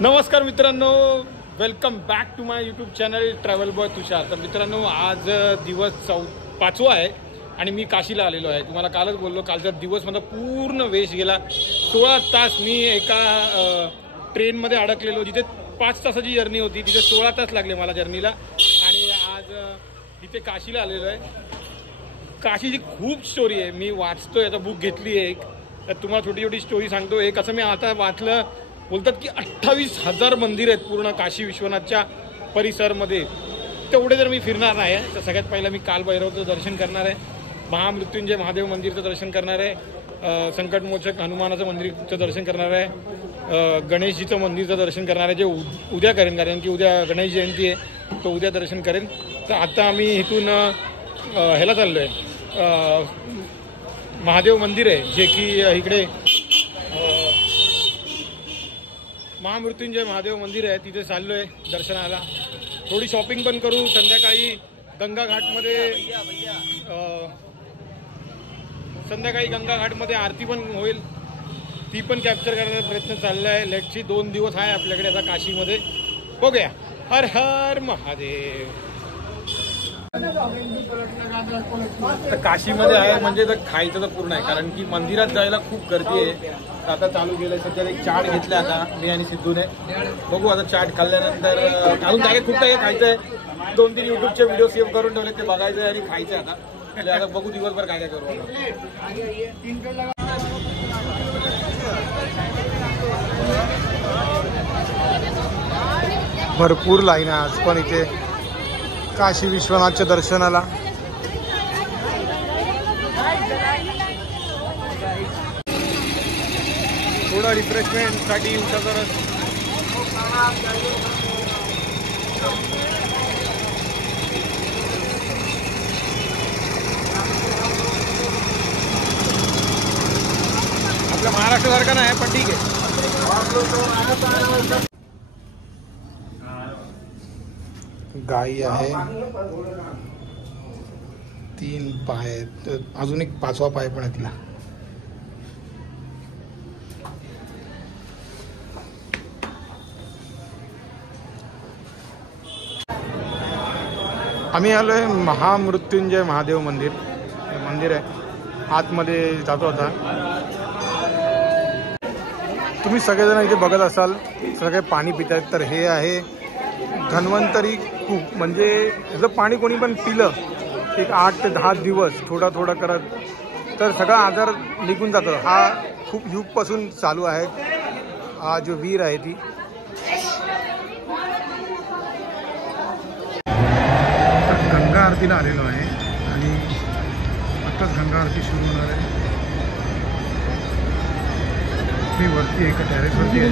नमस्कार मित्रांनो, welcome back to my YouTube channel travel boy Tushar. तर मित्रांनो, आज दिवस 5वा आहे आणि मी काशीला आलेलो आहे. तुम्हाला कालच बोललो, कालचा दिवस माझा पूर्ण वेस्ट गेला. 16 तास मी एका ट्रेनमध्ये अडकलेलो, जिथे 5 तासाची जर्नी होती, तिथे 16 तास लागले मला जर्नीला. आणि आज इथे काशीला आलेलो आहे. काशीची खूप स्टोरी आहे. मी वाचतोय, आता बुक घेतली आहे एक, तर तुम्हाला छोटी छोटी स्टोरी सांगतो. एक असं मी आता वाचलं, बोलतात की 28,000 मंदिर आहेत पूर्ण काशी विश्वनाथच्या परिसरमध्ये. तेवढे जर मी फिरणार नाही तर सगळ्यात पहिला मी कालभैरवचं दर्शन करणार आहे, महामृत्युंजय महादेव मंदिरचं दर्शन करणार आहे, संकटमोचक हनुमानाचं मंदिरचं दर्शन करणार आहे, गणेशजीचं मंदिरचं दर्शन करणार आहे, जे उद्या करेन, कारण की उद्या गणेश जयंती आहे, तो उद्या दर्शन करेन. तर आता आम्ही इथून ह्याला चाललो आहे, महादेव मंदिर आहे जे की इकडे महामृत्युंजय महादेव मंदिर आहे, तिथे चाललोय दर्शनाला. थोडी शॉपिंग पण करू. संध्याकाळी गंगा घाटमध्ये आरती पण होईल, ती पण कॅप्चर करण्याचा प्रयत्न चालला आहे. लेटची 2 दिवस आहे आपल्याकडे आता काशीमध्ये. बघूया. हर हर महादेव. तर काशीमध्ये आहे म्हणजे तर खायचं तर पूर्ण आहे, कारण की मंदिरात जायला खूप गर्दी आहे. आता चालू केलंय सध्या. एक चाट घेतला आता मी आणि सिद्धूने. बघू आता चाट खाल्ल्यानंतर अजून काय खूप काही खायचं आहे. 2-3 युट्यूबचे व्हिडिओ सेव्ह करून ठेवले, ते बघायचं आहे आणि खायचं आहे आता. म्हणजे आता बघू दिवसभर काय काय करू. भरपूर लाईन आहे आज पण इथे काशी विश्वनाथच्या दर्शनाला. थोडं रिफ्रेशमेंटसाठी उठाच. आपल्या महाराष्ट्रासारखा नाही पण ठीक आहे. गाई आहे, 3 पाय आहेत, अजून एक 5वा पाय पण आहे तिला. आम्ही आलोय महामृत्युंजय महादेव मंदिर. हे मंदिर आहे, आतमध्ये जातो आता. तुम्ही सगळेजण इथे बघत असाल, सगळे पाणी पित आहेत. तर हे आहे धन्वंतरी कूप. म्हणजे ह्याचं पाणी कोणी पण पिलं एक 8 ते 10 दिवस थोडा थोडा करत तर सगळा आजार निघून जातं. हा खूप युगपासून चालू आहे. हा जो वीर आहे ती. गंगा आरतीला आलेलो आहे आणि आत्ताच गंगा आरती सुरू होणार आहे. मी वरती एका टेरेसवरती आहे.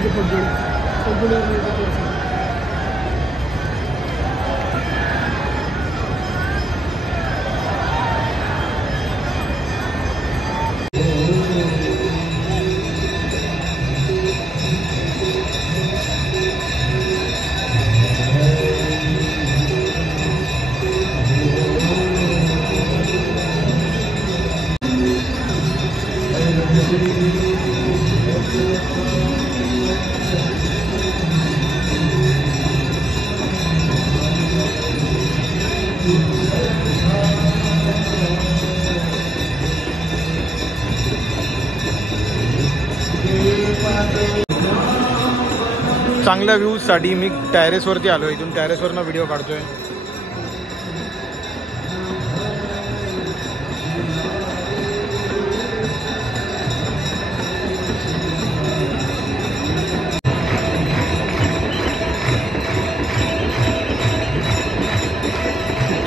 चांगल्या व्ह्यूजसाठी मी टेरेसवरती आलो. इथून टेरेसवरनं व्हिडिओ काढतोय.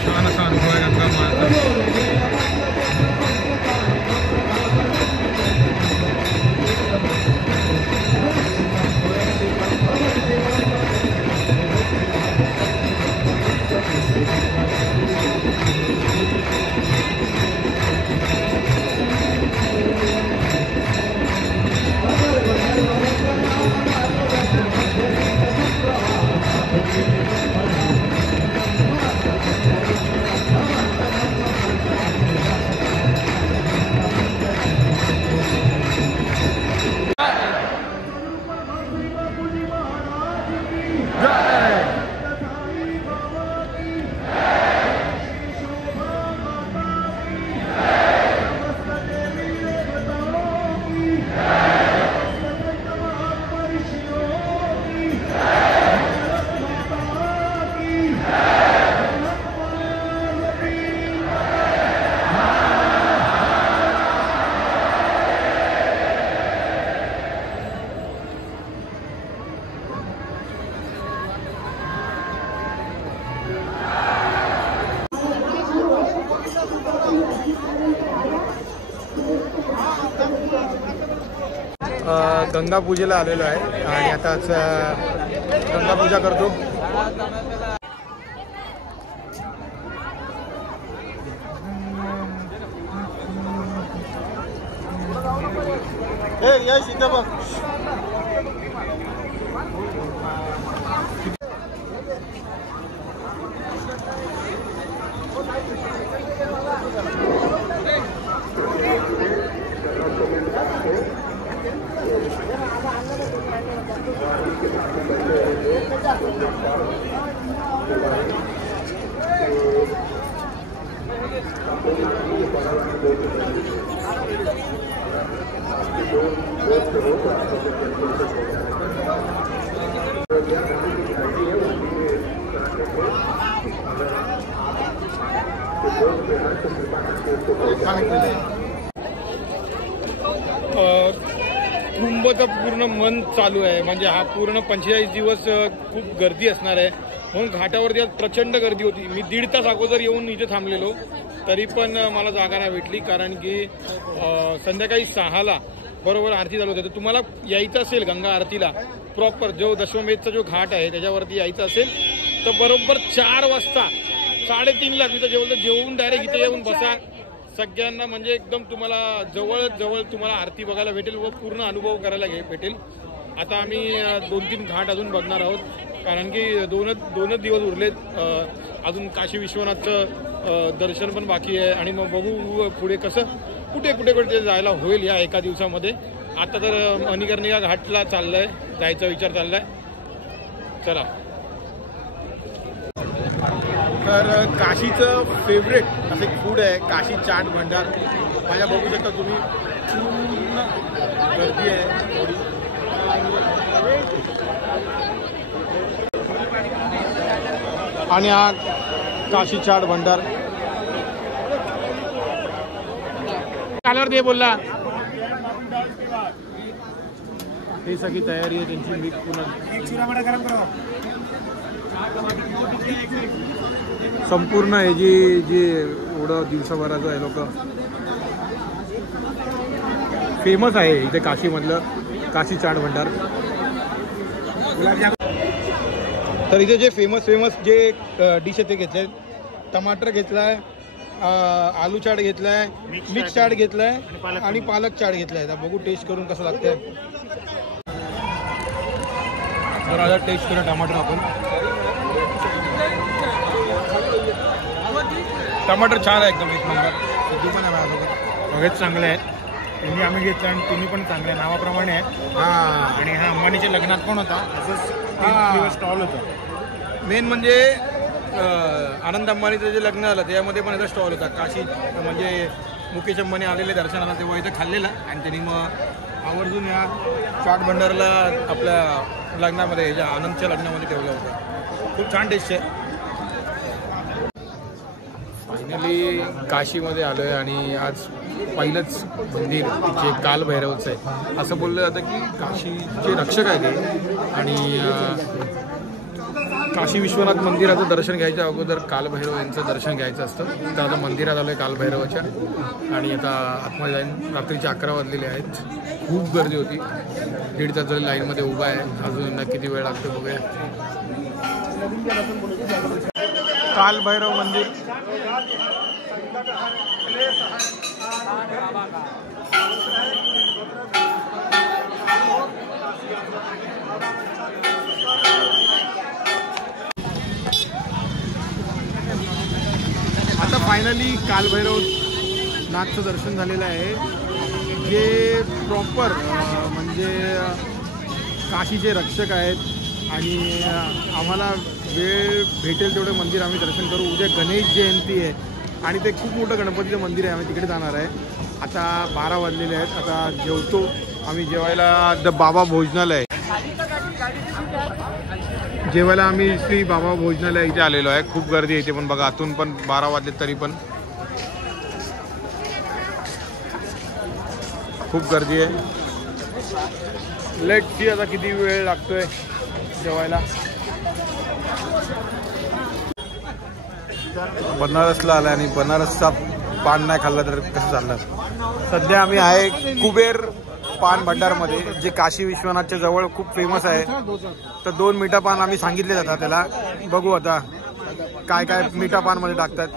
छान असा अनुभव आहे गंगा माता. गंगा पूजेला आलेलो आहे आणि आताच गंगा पूजा करतो. कुंभचं पूर्ण मन चालू आहे. म्हणजे हा पूर्ण 45 दिवस खूप गर्दी असणार आहे. म्हणून घाटावरती आज प्रचंड गर्दी होती. मी 1.5 तास अगोदर येऊन इथे थांबलेलो, तरी पण मला जागा नाही भेटली. कारण की संध्याकाळी 6ला बरोबर आरती चालू होते. तर तुम्हाला यायचं असेल गंगा आरतीला प्रॉपर जो दशमेधचा जो घाट आहे त्याच्यावरती यायचं असेल तर बरोबर 4 वाजता 3:30ला तिथं जेवून डायरेक्ट इथे येऊन बसा. सगळ्यांना म्हणजे एकदम तुम्हाला जवळ तुम्हाला आरती बघायला भेटेल व पूर्ण अनुभव करायला भेटेल. आता आम्ही 2-3 घाट अजून बघणार आहोत, कारण की दोनच दिवस उरलेत. अजून काशी विश्वनाथचं दर्शन पण बाकी आहे आणि मग बघू पुढे कसं कुठे जायला होईल या एका दिवसामध्ये. आता तर मणिकर्णिका घाटला चाललंय, जायचा विचार चाललाय. चला. तर काशीचं फेवरेट असं एक फूड आहे काशी चाट भंडार. माझ्या बघू शकता तुम्ही पूर्ण गर्दी आहे. आणि हा काशी चाट भंडार कालवर ते बोलला. ही सगळी तयारी आहे त्यांची. मी पुन्हा संपूर्ण हे जे एवढं दिवसाभराचं आहे लोक फेमस आहे इथे काशीमधलं काशी चाट भंडार. तर इथे जे फेमस जे डिश आहे ते घेतले. टमाटर घेतलाय, आलू चाट घेतलाय, मिक्स चाट घेतलाय आणि पालक चाट घेतलाय. बघू टेस्ट करून कसं लागतंय. तर आता टेस्ट करूया टमाटर आपण. टमाटर छान आहे एकदम, एक नंबर. सिद्धू पण आहे माझ्यासोबत, सगळेच चांगले आहेत. त्यांनी आम्ही घेतलं आणि तुम्ही पण चांगले आहे, नावाप्रमाणे आहे. हां, आणि हा अंबानीच्या लग्नात पण होता, तसंच स्टॉल होता. मेन म्हणजे आनंद अंबानीचं जे लग्न झालं त्यामध्ये पण याचा स्टॉल होता. काशी म्हणजे मुकेश अंबानी आलेले दर्शनाला तेव्हा इथं खाल्लेला आणि त्यांनी मग आवर्जून या चाट भंडारला आपल्या लग्नामध्ये ज्या आनंदच्या लग्नामध्ये ठेवलं होतं. खूप छान टेस्ट आहे. फायनली काशीमध्ये आलो आहे आणि आज पहिलंच मंदिर जे कालभैरवचं आहे. असं बोललं जातं की काशीचे रक्षक आहे ते आणि काशी विश्वनाथ मंदिराचं दर्शन घ्यायच्या अगोदर कालभैरव यांचं दर्शन घ्यायचं असतं. तर आता मंदिरात आलो आहे कालभैरवाच्या आणि आता आतमध्ये जाईन. रात्रीचे 11 वाजलेले आहेत. खूप गर्दी होती. 1.5 तास झाली लाईनमध्ये उभा आहे. अजून किती वेळ लागतो बघूया. कालभैरव मंदिर आता फायनली कालभैरव नाथचं दर्शन झालेलं आहे. जे प्रॉपर म्हणजे काशीचे रक्षक आहेत आणि आम्हाला वेळ भेटेल तेवढं मंदिर आम्ही दर्शन करू. उद्या गणेश जयंती आहे आणि ते खूप मोठं गणपतीचं मंदिर आहे. आम्ही तिकडे जाणार आहे. आता 12 वाजलेले आहेत. आता जेवतो आम्ही. जेवायला द बाबा भोजनालय, जेवायला आम्ही श्री बाबा भोजनालय इथे आलेलो आहे. खूप गर्दी आहे इथे पण बघा. आतून पण 12 वाजले तरी पण खूप गर्दी आहे. लेट सी आता किती वेळ लागतोय जेवायला. बनारसला आला आणि बनारसचा पान नाही खाल्ला तर कसं चाललं. सध्या आम्ही आहे कुबेर पान भंडारमध्ये, जे काशी विश्वनाथच्या जवळ खूप फेमस आहे. तर 2 मिठा पान आम्ही सांगितले जातात त्याला. बघू आता काय काय मिठा पान मध्ये टाकतात.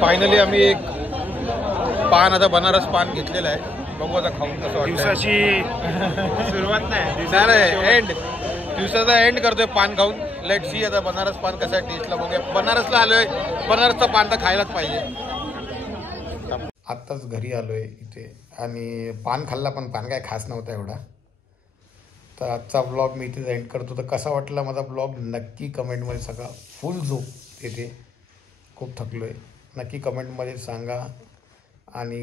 फायनली आम्ही एक पान, आता बनारस पान घेतलेलं आहे. बघू आता खाऊन कसं वाटतं. दिवसाची सुरुवात नाही एंड, दिवसाचा एंड करतोय पान खाऊन. लेट सी आता बनारस पान कसा टेस्टला बघूया. बनारसला आलोय, बनारसचं पान तर खायलाच पाहिजे. आत्ताच घरी आलोय इथे आणि पान खाल्ला, पण पान काय खास नव्हता एवढा. तर आजचा ब्लॉग मी इथेच एंड करतो. तर कसा वाटला माझा ब्लॉग नक्की कमेंटमध्ये सांगा. फुल झोप येते, खूप थकलो आहे. नक्की कमेंटमध्ये सांगा आणि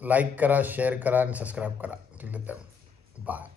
लाईक करा, शेअर करा आणि सबस्क्राईब करा. ठीक आहे, बाय.